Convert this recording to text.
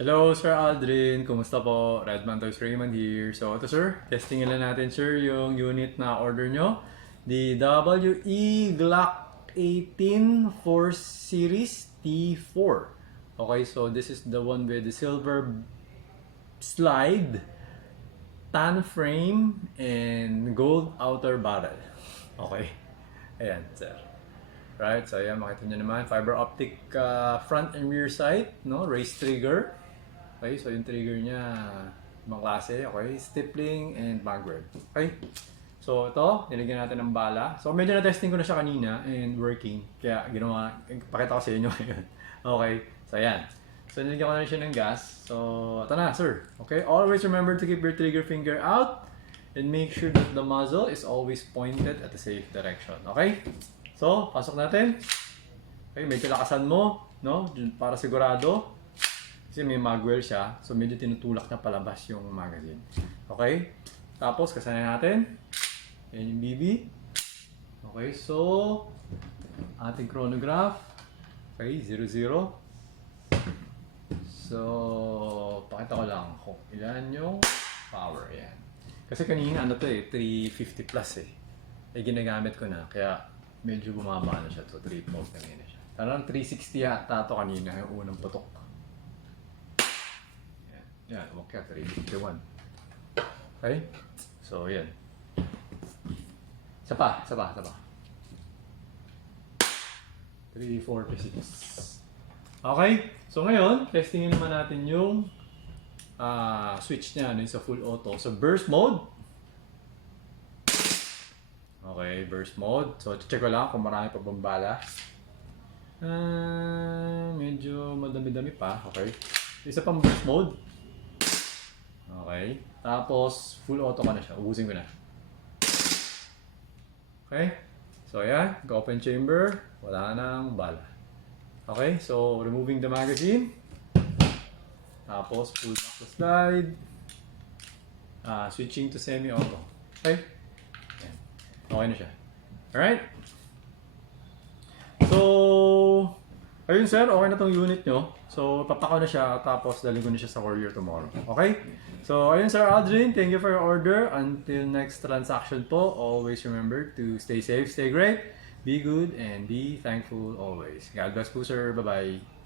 Hello, Sir Aldrin. Kumusta po? Redman Toys Raymond here. So, ito sir, testingin lang natin sir yung unit na order nyo. The WE Glock 18 4 Series T4. Okay, so this is the one with the silver slide, tan frame, and gold outer barrel. Okay, ayan sir. Right, so ayan, makita nyo naman, fiber optic front and rear sight, no? Race trigger. Okay, so yung trigger niya, ibang klase, okay? Stippling and magwell. Okay? So ito, nilagyan natin ng bala. So medyo na-testing ko na siya kanina and working. Kaya ginawa, pakita ko sa inyo ngayon. Okay, so ayan. So nilagyan ko na siya ng gas. So ito na, sir. Okay, always remember to keep your trigger finger out and make sure that the muzzle is always pointed at the safe direction. Okay? So, pasok natin. Okay, medyo lakasan mo, no? Para sigurado. Kasi may magwell siya, so medyo tinutulak na palabas yung magazine. Okay? Tapos, kasanin natin. Yan yung BB. Okay, so, ating chronograph. Okay, 00. So, pakita ko lang kung ilan yung power. Yan. Kasi kanina, ano to 350 plus Eh, ginagamit ko na, kaya medyo bumaba na siya to 312 kanina siya. Parang 360 yata ito kanina, yung unang putok. Yan, okay, 351. Okay? So, yan. Isa pa. 346. Okay? So, ngayon, testingin naman natin yung switch niya sa full auto. So, burst mode. Okay, burst mode. So, check ko lang kung marami pa bang bala. Medyo madami-dami pa. Okay. Isa pang burst mode. Okay. Tapos, full auto ka na siya. Ubusin ko na. Okay. So, ayan. Open chamber. Wala nang bala. Okay. So, removing the magazine. Tapos, pull back the slide. Switching to semi-auto. Okay. Ayan. Okay na siya. Alright. So, ayun sir, okay na tong unit nyo. So, papakaw na siya, tapos dalhin ko na siya sa courier tomorrow. Okay? So, ayun sir Aldrin, thank you for your order. Until next transaction po, always remember to stay safe, stay great, be good, and be thankful always. God bless po sir. Bye-bye.